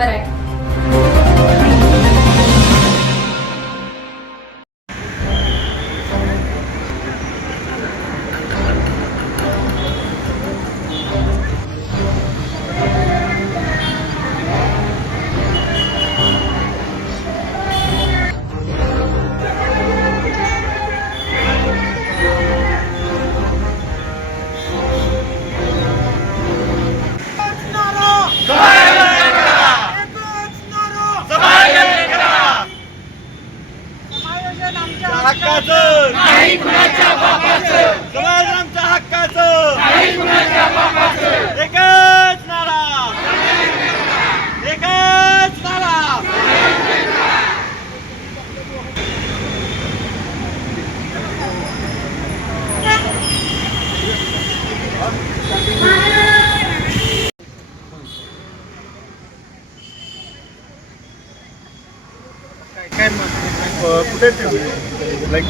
Number आहे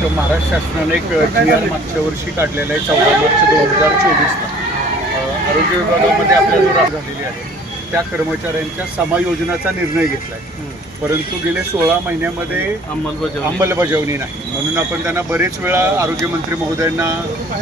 like Maharashtra शासनाने एक जी आर मागच्या वर्षी काढलेला आहे चौदा मार्च दोन हजार चोवीसला आरोग्य विभागामध्ये आपल्या जो राज झालेली आहे त्या कर्मचाऱ्यांच्या समायोजनाचा निर्णय घेतला आहे परंतु गेले सोळा महिन्यामध्ये अंमलबजावणी. अंमलबजावणी नाही. म्हणून आपण त्यांना बरेच वेळा आरोग्यमंत्री महोदयांना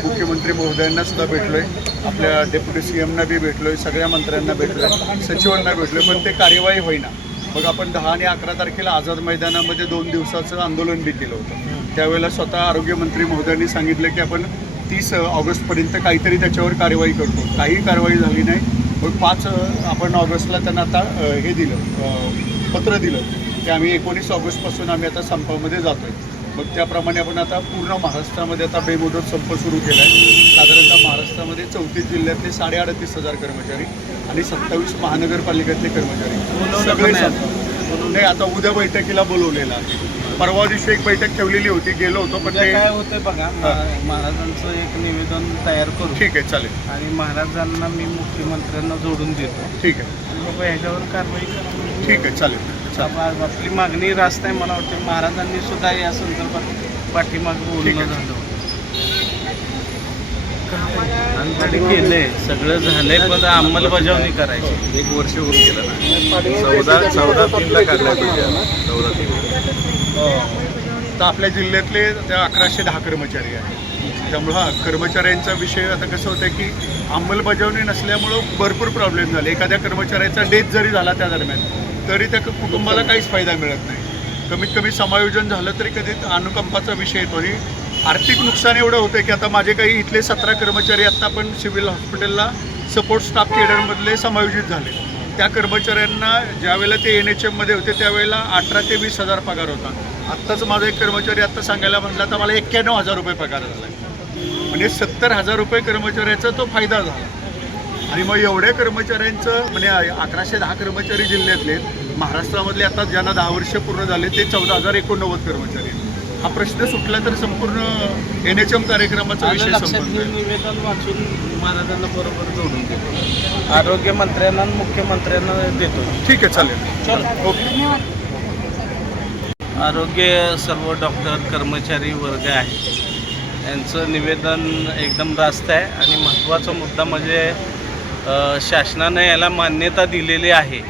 मुख्यमंत्री महोदयांना सुद्धा भेटलोय. आपल्या डेप्युटी सी एमना बी भेटलोय सगळ्या मंत्र्यांना भेटलोय सचिवांना भेटलोय पण ते कार्यवाही होईना. मग आपण दहा आणि अकरा तारखेला आझाद मैदानामध्ये दोन दिवसाचं आंदोलन बी केलं होतं. त्यावेळेला स्वतः आरोग्यमंत्री महोदयांनी सांगितलं की आपण तीस ऑगस्टपर्यंत काहीतरी त्याच्यावर कारवाई करतो. काही कारवाई झाली नाही. मग पाच आपण ऑगस्टला त्यांना आता हे दिलं पत्र दिलं की आम्ही एकोणीस ऑगस्टपासून आम्ही आता संपामध्ये जातोय. मग त्याप्रमाणे आपण आता पूर्ण महाराष्ट्रामध्ये आता बेमुदत संप सुरू केला आहे साधारणतः महाराष्ट्रामध्ये चौतीस जिल्ह्यातले साडेअडतीस हजार कर्मचारी आणि सत्तावीस महानगरपालिकेतले कर्मचारी. सगळे नाही आता उद्या बैठकीला बोलवलेलं आहे. परवा दिवशी एक बैठक ठेवलेली होती गेलो होतो पण ते काय होतंय बघा मा- महाराजांचं एक निवेदन तयार करू. ठीक आहे चालेल. आणि महाराजांना मी मुख्यमंत्र्यांना जोडून देतो. ठीक आहे. आणि बाबा ह्याच्यावर कारवाई करा. ठीक आहे चालेल. चालेल. आप- आपली मागणी रास्त आहे मला वाटतं महाराजांनी सुद्धा या संदर्भात पाठीमाग ठीक बोलणं आहे. झालं. ऑलरेडी केलंय सगळं झालंय पण अंमलबजावणी करायची. एक वर्ष होऊन गेलं ना. चौदा चौदा तीनला काढलाय पाहिजे चौदा तीन. हो. तर आपल्या जिल्ह्यातले त्या अकराशे दहा कर्मचारी आहेत. त्यामुळं हा कर्मचाऱ्यांचा विषय आता कसं होतं की अंमलबजावणी नसल्यामुळं भरपूर प्रॉब्लेम झाले. एखाद्या कर्मचाऱ्याचा डेथ जरी झाला त्या दरम्यान तरी त्या कुटुंबाला काहीच फायदा मिळत नाही. कमीत कमी समायोजन झालं तरी कधी अनुकंपाचा विषय येतो. आणि आर्थिक नुकसान एवढं होतं की आता माझे काही इथले सतरा कर्मचारी आत्ता पण सिव्हिल हॉस्पिटलला सपोर्ट स्टाफ केडरमधले समायोजित झाले. त्या कर्मचाऱ्यांना ज्यावेळेला ते एन एच एममध्ये होते त्यावेळेला अठरा ते वीस हजार पगार होता. आत्ताच माझा एक कर्मचारी आत्ता सांगायला म्हटलं तर मला एक्क्याण्णव हजार रुपये पगार झाला म्हणजे सत्तर हजार रुपये कर्मचाऱ्याचा तो फायदा झाला. आणि मग एवढ्या कर्मचाऱ्यांचं म्हणजे अकराशे दहा कर्मचारी जिल्ह्यातले महाराष्ट्रामधले आता ज्यांना दहा वर्ष पूर्ण झाले ते चौदा हजार एकोणनव्वद कर्मचारी आहेत. हा प्रश्न सुटला तर संपूर्ण एन एच एम कार्यक्रमाचा विषय निवेदन वाचून महाराजांना बरोबर जोडून देतो. आरोग्य मंत्र्यांना मुख्यमंत्र्यांना देतो. ठीक आहे चालेल. चल. ओके. आरोग्य सर्व डॉक्टर कर्मचारी वर्ग आहे. यांचं निवेदन एकदम रास्त आहे आणि महत्त्वाचा मुद्दा म्हणजे शासनानं याला मान्यता दिलेली आहे.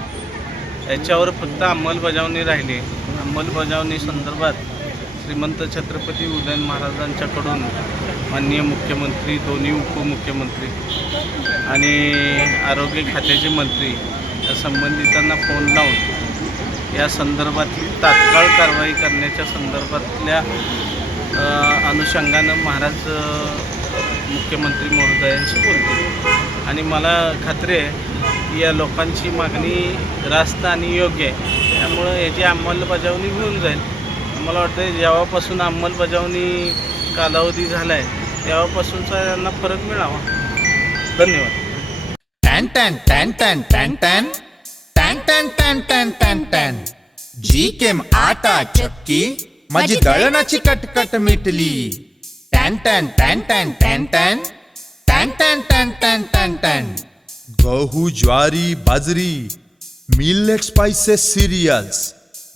याच्यावर फक्त अंमलबजावणी राहिली. अंमलबजावणी संदर्भात श्रीमंत छत्रपती उदयन महाराजांच्याकडून माननीय मुख्यमंत्री दोन्ही उपमुख्यमंत्री आणि आरोग्य खात्याचे मंत्री या संबंधितांना फोन लावून या संदर्भातली तात्काळ कारवाई करण्याच्या संदर्भातल्या अनुषंगानं महाराज मुख्यमंत्री महोदयांशी बोलतो आणि मला खात्री आहे की या लोकांची मागणी रास्त आणि योग्य आहे. त्यामुळं याची अंमलबजावणी होऊन जाईल. मला वाटतं जेव्हापासून अंमलबजावणी कालावधी झाला आहे तेव्हापासूनचा यांना फरक मिळावा धन्यवाद टॅन टॅन टॅन टॅन टॅन टॅन टॅन टॅन टॅन टॅन टॅन टॅन जी केम आटा चक्की माझी दळणाची कटकट मिटली टॅन टॅन टॅन टॅन टॅन टॅन टॅन टॅन टॅन टॅन टॅन टॅन गहू ज्वारी बाजरी millet spices cereals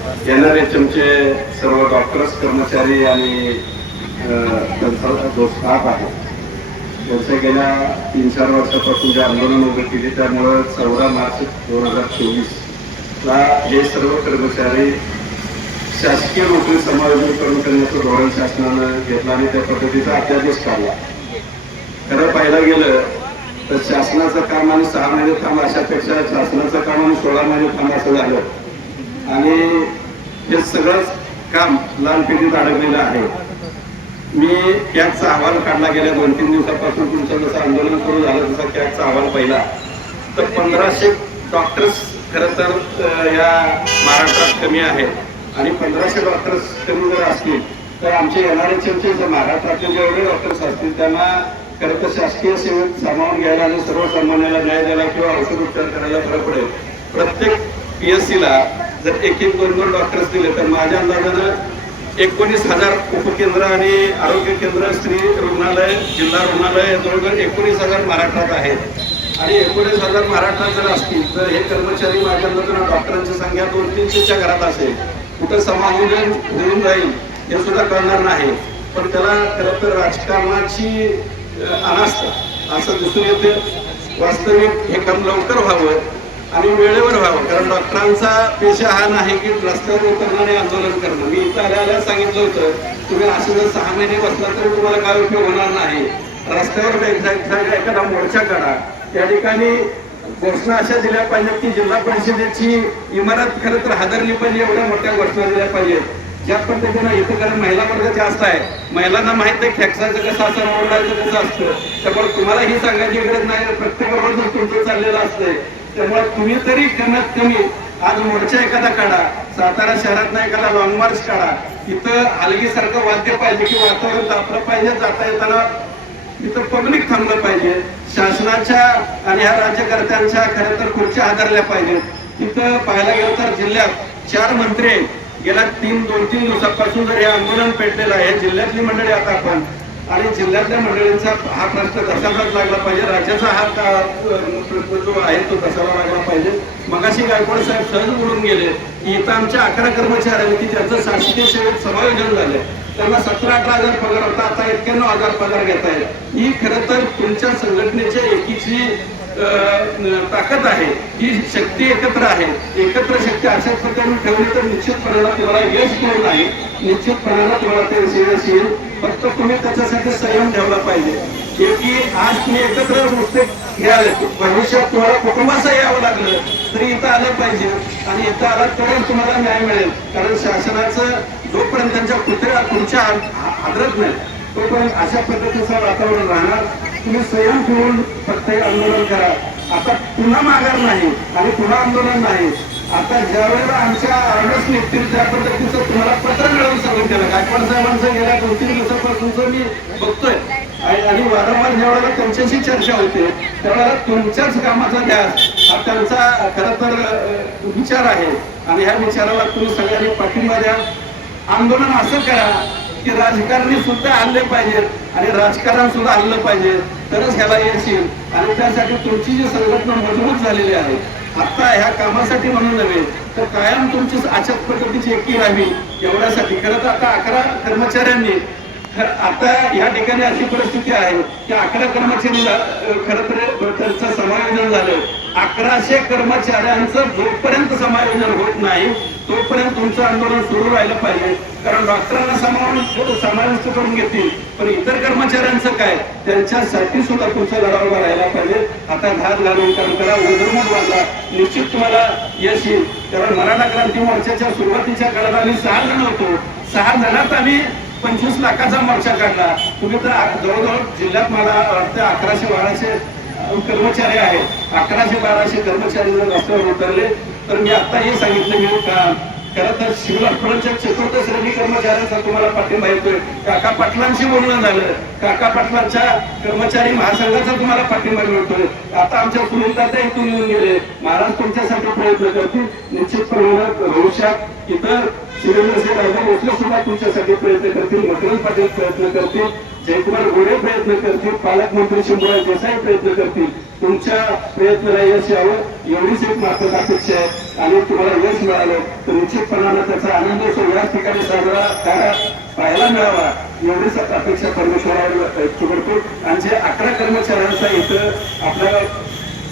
ज्ञात येणारे चमचे सर्व डॉक्टर्स कर्मचारी आणि त्यांचा जो स्टाफ आहे. त्यांचं गेल्या तीन चार वर्षापासून जे आंदोलन उभे केले त्यामुळं चौदा मार्च दोन हजार चोवीसला हे सर्व कर्मचारी शासकीय नोकरी समायोजन करून करण्याचं धोरण शासनानं घेतलं आणि त्या पद्धतीचा अध्यादेश काढला. खरं पाहिलं गेलं तर शासनाचं काम आणि सहा महिने थांब अशापेक्षा शासनाचं काम आणि सोळा महिने थांब असं झालं. आणि हे सगळंच काम लाल पिढीत अडकलेलं आहे. मी कॅगचा अहवाल काढला गेल्या दोन तीन दिवसापासून तुमचं जसं आंदोलन सुरू झालं तसा कॅगचा अहवाल पहिला. तर पंधराशे डॉक्टर्स खरं तर या महाराष्ट्रात कमी आहेत. आणि पंधराशे डॉक्टर्स कमी जर असतील तर आमचे एन आर एच एमचे जे महाराष्ट्रातले जेवढे डॉक्टर्स असतील त्यांना खरं तर शासकीय सेवेत सामावून घ्यायला आणि सर्वसामान्याला न्याय द्यायला किंवा औषध उपचार करायला बरं पडेल. प्रत्येक पी एस सीला जर एक एक दोन दोन डॉक्टर्स दिले तर माझ्या अंदाजानं एकोणीस हजार उपकेंद्र आणि आरोग्य केंद्र स्त्री रुग्णालय जिल्हा रुग्णालय जवळजवळ एकोणीस हजार महाराष्ट्रात आहेत. आणि एकोणीस हजार महाराष्ट्रात जर असतील तर हे कर्मचारी माझ्या अंदाजानं डॉक्टरांची संख्या दोन तीनशेच्या घरात असेल. कुठं समायोजन होऊन जाईल हे सुद्धा कळणार नाही. पण त्याला खरं तर राजकारणाची अनास्था असं दिसून येते. वास्तविक हे काम लवकर व्हावं. आणि वेळेवर व्हावं कारण डॉक्टरांचा पेशा हा नाही की रस्त्यावर उतरणं आणि आंदोलन करणं. मी इथं आल्या आल्या सांगितलं होतं तुम्ही असं जर सहा महिने बसला तरी तुम्हाला काय उपयोग होणार नाही. रस्त्यावर एखादा मोर्चा काढा. त्या ठिकाणी घोषणा अशा दिल्या पाहिजेत की जिल्हा परिषदेची इमारत खरं तर हादरली पाहिजे एवढ्या मोठ्या घोषणा दिल्या पाहिजेत. ज्या पद्धतीनं इथं कारण महिला वर्ग जास्त आहे महिलांना माहीत आहे खेकसाचं कसं असं ओरडायचं कसं असतं. त्यामुळे तुम्हाला ही सांगायची गरज नाही प्रत्येक बरोबर तुमचं चाललेलं असतंय. त्यामुळे तुम्ही तरी कमीत कमी आज मोर्चा एखादा काढा सातारा शहरात एखादा लॉंग मार्च काढा इथं हलगीसारखं वाद्य पाहिजे की वातावरण तापलं पाहिजे जाता येताना इथं पब्लिक थांबलं पाहिजे. शासनाच्या आणि ह्या राज्यकर्त्यांच्या खरं तर खुर्च्या आदरल्या पाहिजेत. इथं पाहायला गेलं तर जिल्ह्यात चार मंत्री गेल्या तीन दोन तीन दिवसापासून जर हे आंदोलन पेटलेलं आहे जिल्ह्यातली मंडळी आता आपण आणि जिल्ह्यातल्या मंडळींचा हा प्रश्न तसाच लागला पाहिजे? राज्याचा हा जो आहे तो तसाला लागला पाहिजे? मगाशी गायकवाड साहेब सहज बोलून गेले की इथं आमच्या अकरा कर्मचाऱ्यांनी त्यांचं की ज्यांचं शासकीय सेवेत समायोजन झालं त्यांना सतरा अठरा हजार पगार होता. आता एक्क्याण्णव हजार पगार घेत आहेत ही खरं तर तुमच्या संघटनेच्या एकीची ताकद आहे. ही शक्ती एकत्र आहे. एकत्र शक्ती अशा प्रकारे ठेवली तर निश्चितपणाला तुम्हाला यश मिळून नाही. निश्चितपणाला तुम्हाला ते यश येईल. फक्त तुम्ही त्याच्यासाठी संयम ठेवला पाहिजे. एकी आज तुम्ही एकत्र नुसते घ्याल. भविष्यात तुम्हाला कुटुंबाचं यावं लागलं. तरी इथं आलं पाहिजे. आणि इथं आलं तरच तुम्हाला न्याय मिळेल. कारण शासनाचं जोपर्यंत त्यांच्या कुत्र्या तुमच्या आदरत नाही तोपर्यंत अशा पद्धतीचं वातावरण राहणार. तुम्ही स्वयं ठेवून फक्त आंदोलन करा. आता पुन्हा माघार नाही आणि पुन्हा आंदोलन नाही. आता ज्या वेळेला आमच्या आर्डर्स निघतील त्या पद्धतीचं तुम्हाला पत्र मिळवून सांगून केलं गायकवाड साहेबांचं गेल्या दोन तीन दिवसापासून मी बघतोय आणि वारंवार ज्या वेळेला त्यांच्याशी चर्चा होते. त्यावेळेला तुमच्याच कामाचा ध्यास हा त्यांचा खरं तर विचार आहे. आणि ह्या विचाराला तुम्ही सगळ्यांनी पाठिंबा द्या. आंदोलन असं करा की राजकारणी सुद्धा आणले पाहिजेत आणि राजकारण सुद्धा आणलं पाहिजे. तरच ह्याला येशील. आणि त्यासाठी तुमची जी संघटना मजबूत झालेली आहे आता ह्या कामासाठी म्हणून नव्हे तर कायम तुमची अशाच पद्धतीची एकी राहावी. एवढ्यासाठी. खरं तर आता अकरा कर्मचाऱ्यांनी आता या ठिकाणी अशी परिस्थिती आहे की अकरा कर्मचारीला खरं तर त्यांचं समायोजन झालं. अकराशे कर्मचाऱ्यांचं जोपर्यंत समायोजन होत नाही तोपर्यंत तुमचं आंदोलन सुरू राहिलं पाहिजे. कारण डॉक्टरांना समावून हो, समाविष्ट करून घेतील. पण इतर कर्मचाऱ्यांचं काय? त्यांच्यासाठी सुद्धा तुमचा लढा उभा राहिला पाहिजे. आता घात घालून काम करा उदरमूट बांधा निश्चित तुम्हाला यश येईल. कारण मराठा क्रांती मोर्चाच्या सुरुवातीच्या काळात आम्ही सहा जण होतो. सहा जणात आम्ही पंचवीस लाखाचा मोर्चा काढला तुम्ही तर जवळजवळ जिल्ह्यात मला वाटतं अकराशे बाराशे कर्मचारी आहेत. अकराशे बाराशे कर्मचारी जर रस्त्यावर उतरले तर मी आता हे सांगितलं मी का खरं तर सिव्हिल चतुर्थ श्रेणी कर्मचाऱ्यांचा तुम्हाला पाठिंबा येतोय. काका पाटलांशी बोलणं झालं. काका पाटलांच्या कर्मचारी महासंघाचा तुम्हाला पाठिंबा मिळतोय. आता आमच्या सुनीता इथून येऊन गेले. महाराज तुमच्यासाठी प्रयत्न करतील. निश्चितपणे भविष्यात इतर सुरेंद्रसिंह राजा भोसले सुद्धा तुमच्यासाठी प्रयत्न करतील मकरंद पाटील प्रयत्न करतील जयकुमार गोडे प्रयत्न करतील पालकमंत्री शंभूराज देसाई प्रयत्न करतील. तुमच्या प्रयत्नाला यश यावं एवढीच एक मात्र अपेक्षा आहे. आणि तुम्हाला यश मिळालं तर निश्चितपणानं त्याचा आनंद उत्सव याच ठिकाणी साजरा करा पाहायला मिळावा. एवढीच अपेक्षा परमेश्वरावर करतो. आणि जे अकरा कर्मचाऱ्यांचा इथं आपल्या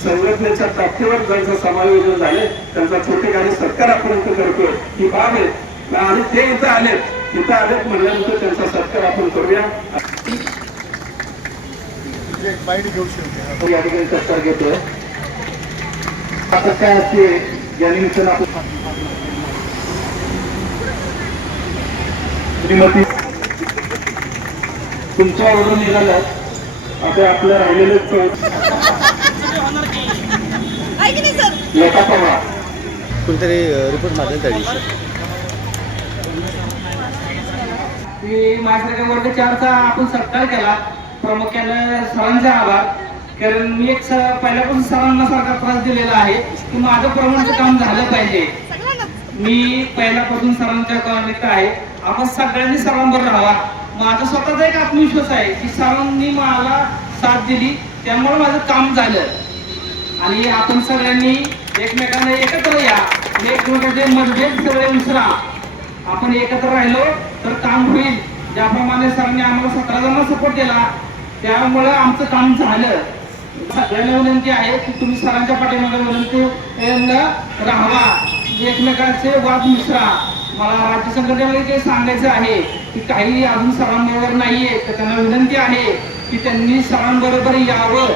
संघटनेच्या प्राप्तीवर ज्यांचं समायोजन झाले त्यांचा छोटे काही सत्कार आपण करतोय. ही बाब आहे. आणि ते इथं आलेत इथं आलेत म्हणल्यानंतर त्यांचा सत्कार आपण करूया. एक बाईट घेऊ शकतो या ठिकाणी सत्कार घेतोय. आता काय असते या निमित्तानं आपण श्रीमती तुमच्यावरून निघाल्यात आता आपलं राहिलेलं लता पवार कोणतरी रिपोर्ट मारले त्या दिवशी. की माझ्यासारख्या वर्ग चारचा आपण सत्कार केला. प्रामुख्यानं सरांचा आभार. कारण मी एक पहिल्यापासून सरांना सारखा त्रास दिलेला आहे. की माझं प्रमाणचं काम झालं पाहिजे. मी पहिल्यापासून सरांच्या कॉन्टॅक्ट आहे. आपण सगळ्यांनी सरांबरोबर राहावा. माझा स्वतःचा एक आत्मविश्वास आहे की सरांनी मला साथ दिली. त्यामुळे माझं काम झालं. आणि आपण सगळ्यांनी एकमेकांना एकत्र या. एकमेकांचे मतभेद सगळे विसरा. आपण एकत्र राहिलो. तर काम होईल. ज्याप्रमाणे सरांनी आम्हाला सतरा जणांना सपोर्ट केला त्यामुळं आमचं काम झालं. सगळ्यांना विनंती आहे की तुम्ही सरांच्या पाठीमागे विनंती राहावा. एकमेकांचे वाद मिश्रा मला राज्य संघटनेमध्ये काही सांगायचं आहे की काही अजून सरांबरोबर नाहीये तर त्यांना विनंती आहे की त्यांनी सरांबरोबर यावं.